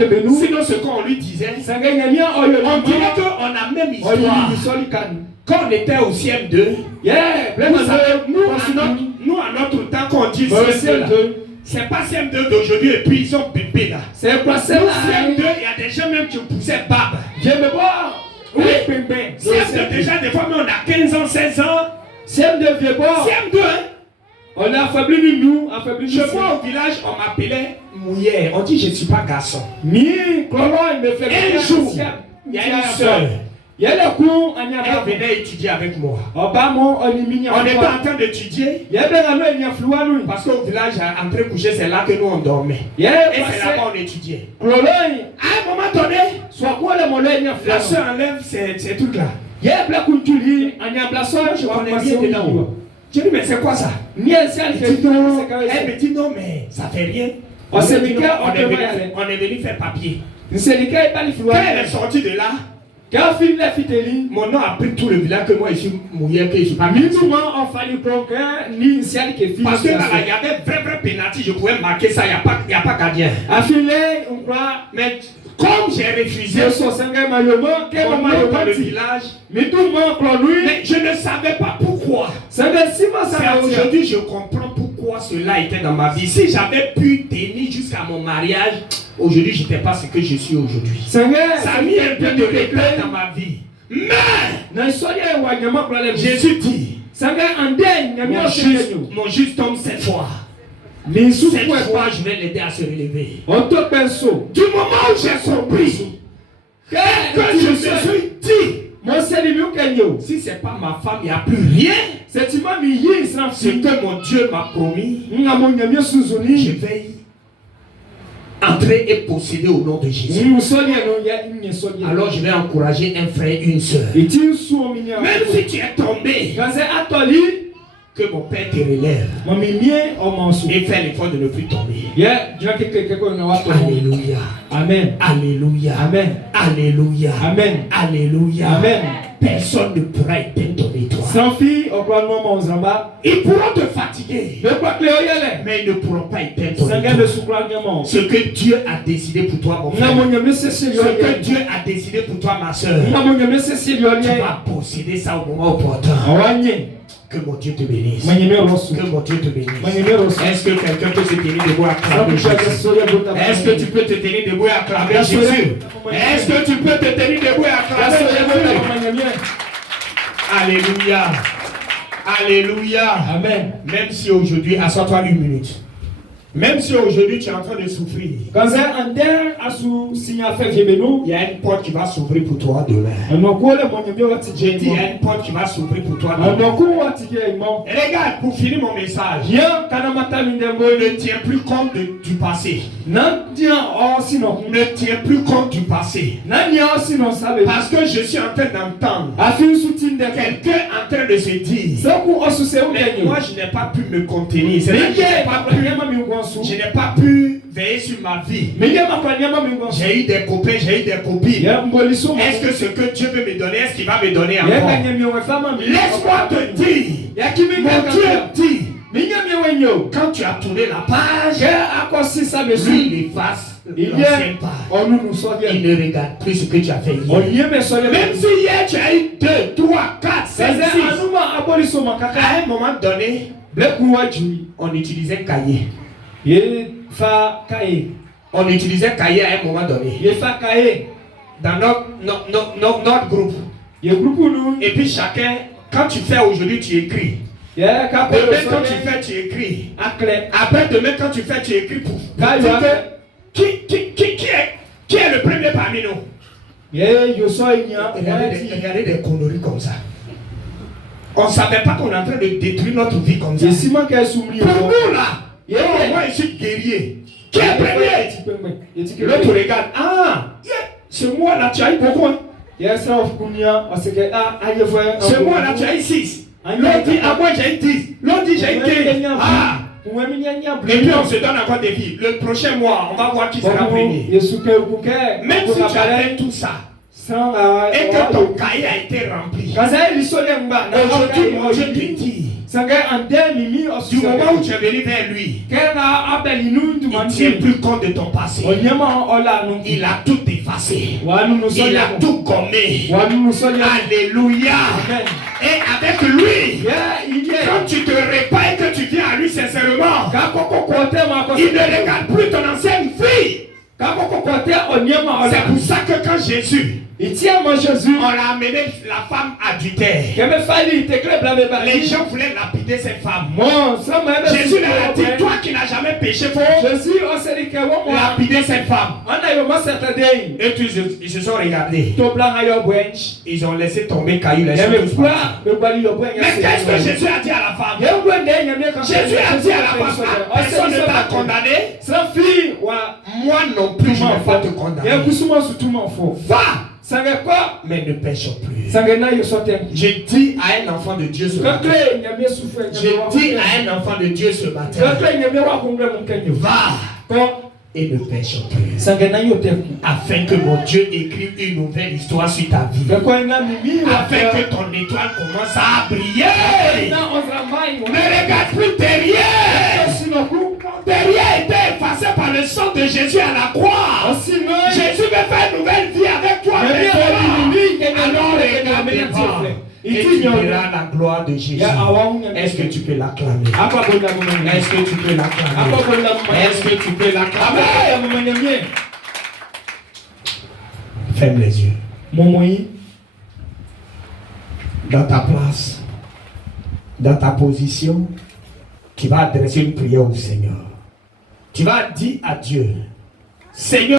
Sinon, ce qu'on lui disait, on dirait qu'on a même histoire. Quand on était au CM2, nous, à notre temps, quand on dit CM2, c'est pas CM2 d'aujourd'hui et puis ils sont bébés là. C'est pas CM2, il y a des gens même qui poussaient barbe. Oui, CM2 déjà, des fois, mais on a 15 ans, 16 ans. CM2 vieux bois. CM2, hein. On a affaibli nous, Je vois au village, on m'appelait Mouillère. On dit je ne suis pas garçon. Un jour, il y a une soeur. Elle venait étudier avec moi. On n'est pas en train d'étudier. Parce qu'au village, en train de coucher, c'est là que nous on dormait. Et c'est là-bas on étudiait. À un moment donné, la soeur enlève ces trucs-là. Je connais bien dedans. Je dis, mais c'est quoi ça? Elle me dit, non, mais ça fait rien. On est venu faire papier. Quand elle est sortie de là, mon nom a pris tout le village que moi je suis mouillé, que je suis pas. Parce que là, il y avait vrai pénalty, je pouvais marquer ça, il n'y a pas gardien. Mais comme j'ai refusé, dans le village, mais je ne savais pas pourquoi. Aujourd'hui, je comprends pourquoi cela était dans ma vie. Si j'avais pu tenir jusqu'à mon mariage, aujourd'hui, je n'étais pas ce que je suis aujourd'hui. Ça a mis un peu de regret dans ma vie. Mais Jésus dit, mon juste homme cette fois. Cette fois, je vais l'aider à se relever. Du moment où j'ai compris que je me suis dit, si ce n'est pas ma femme, il n'y a plus rien. Ce que mon Dieu m'a promis, je vais entrer et posséder au nom de Jésus. Alors je vais encourager un frère et une soeur. Même si tu es tombé, que mon Père te relève et fais l'effort de ne plus tomber. Alléluia. Amen. Alléluia. Amen. Alléluia. Amen. Alléluia. Amen. Personne ne pourra éteindre ton étoile. Ils pourront te fatiguer, mais ils ne pourront pas éteindre ton étoile. Ce que Dieu a décidé pour toi, mon frère, ce que Dieu a décidé pour toi, ma soeur, tu vas posséder ça au moment opportun. Que mon Dieu te bénisse. Que mon Dieu te bénisse. Est-ce que quelqu'un peut se tenir debout et acclamer Jésus? Est-ce que tu peux te tenir debout et acclamer Jésus? Est-ce que tu peux te tenir debout et acclamer Jésus? Alléluia. Alléluia. Amen. Même si aujourd'hui, assois-toi une minute. Même si aujourd'hui tu es en train de souffrir, il y a une porte qui va s'ouvrir pour toi demain. J'ai dit, il y a une porte qui va s'ouvrir pour toi demain. Et regarde, pour finir mon message, ne tiens plus compte du passé. Ne tiens plus compte du passé. Parce que je suis en train d'entendre quelqu'un en train de se dire, mais moi je n'ai pas pu me contenir. Je n'ai pas pu veiller sur ma vie. J'ai eu des copains, j'ai eu des copines. Est-ce que ce que Dieu veut me donner, est-ce qu'il va me donner encore? Laisse-moi te dire, mon Dieu dit, quand tu as tourné la page, lui il efface l'ancienne page. Il ne regarde plus ce que tu as fait hier. Même si hier tu as eu 2, 3, 4, 5, 6. À un moment donné, on utilisait cahier. On utilisait cahier à un moment donné. Dans notre groupe. Et puis chacun, quand tu fais aujourd'hui, tu écris. Demain quand tu fais, tu écris. Après demain quand tu fais, tu écris pour dire que qui est le premier parmi nous. Regardez des conneries comme ça. On ne savait pas qu'on est en train de détruire notre vie comme ça. Pour nous là, moi je suis guerrier. Qui est premier? L'autre regarde. Ah, c'est moi là, tu as eu beaucoup. Ce mois là, tu as eu 6. L'autre dit, ah moi j'ai eu 10. L'autre dit, j'ai eu 15. Ah. Et puis on se donne encore des vies. Le prochain mois, on va voir qui sera premier. Même si tu as fait tout ça, et que ton cahier a été rempli, aujourd'hui mon Dieu te dit, Du moment où tu es venu vers lui, il ne tient plus compte de ton passé. Il a tout effacé. Il a tout gommé. Alléluia. Et avec lui, quand tu te répands et que tu viens à lui sincèrement, il ne regarde plus ton ancienne vie. C'est pour ça que quand Jésus, on a amené la femme adultère, les gens voulaient lapider cette femme. Jésus leur a dit, toi qui n'as jamais péché, faut lapider cette femme. Et ils se sont regardés. Ils ont laissé tomber caillou. Mais qu'est-ce que Jésus a dit à la femme? Jésus a dit à la femme, personne ne t'a condamné. Moi non plus, je ne vais pas te condamner. Va! Mais ne pêche plus. Je dis à un enfant de Dieu ce matin. Je dis à un enfant de Dieu ce matin. Va! Et ne pêche plus. Afin que mon Dieu écrive une nouvelle histoire sur ta vie. Afin que ton étoile commence à briller. Ne regarde plus derrière. Derrière était effacé par le sang de Jésus à la croix. Jésus veut faire une nouvelle vie avec toi. Alors regarde devant. Et tu verras la gloire de Jésus. Est-ce que tu peux l'acclamer? Est-ce que tu peux l'acclamer? Est-ce que tu peux l'acclamer? Ferme les yeux. Dans ta place, dans ta position, tu vas adresser une prière au Seigneur. Tu vas dire à Dieu, Seigneur,